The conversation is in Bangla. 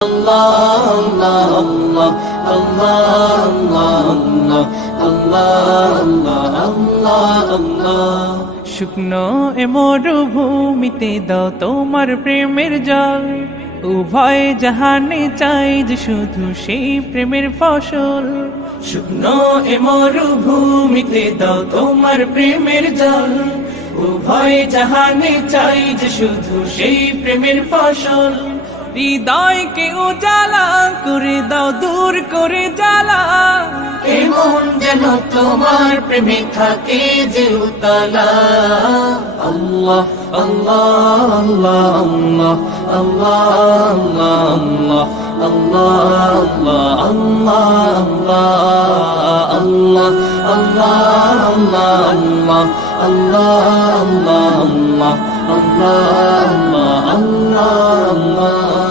Allah Allah Allah Allah Allah Allah Allah শুকনো এ মরুভূমিতে দাও তোমার প্রেমের জল, উভয় জাহানে চাই যে শুধু সেই প্রেমের ফসল। শুকনো এ মরুভূমিতে দাও তোমার প্রেমের জল, উভয় জাহানে চাই যে শুধু সেই প্রেমের ফসল। হৃদয়কে উজালা করে দাও, দূর করে জ্বালা, এমন যেন তোমার প্রেমে থাকে যে উতলা। আল্লাহ আল্লাহ আল্লাহ আল্লাহ আল্লাহ আল্লাহ আল্লাহ আল্লাহ আল্লাহ আল্লাহ আল্লাহ আল্লাহ আল্লাহ আল্লাহ আল্লাহ আল্লাহ আল্লাহ আল্লাহ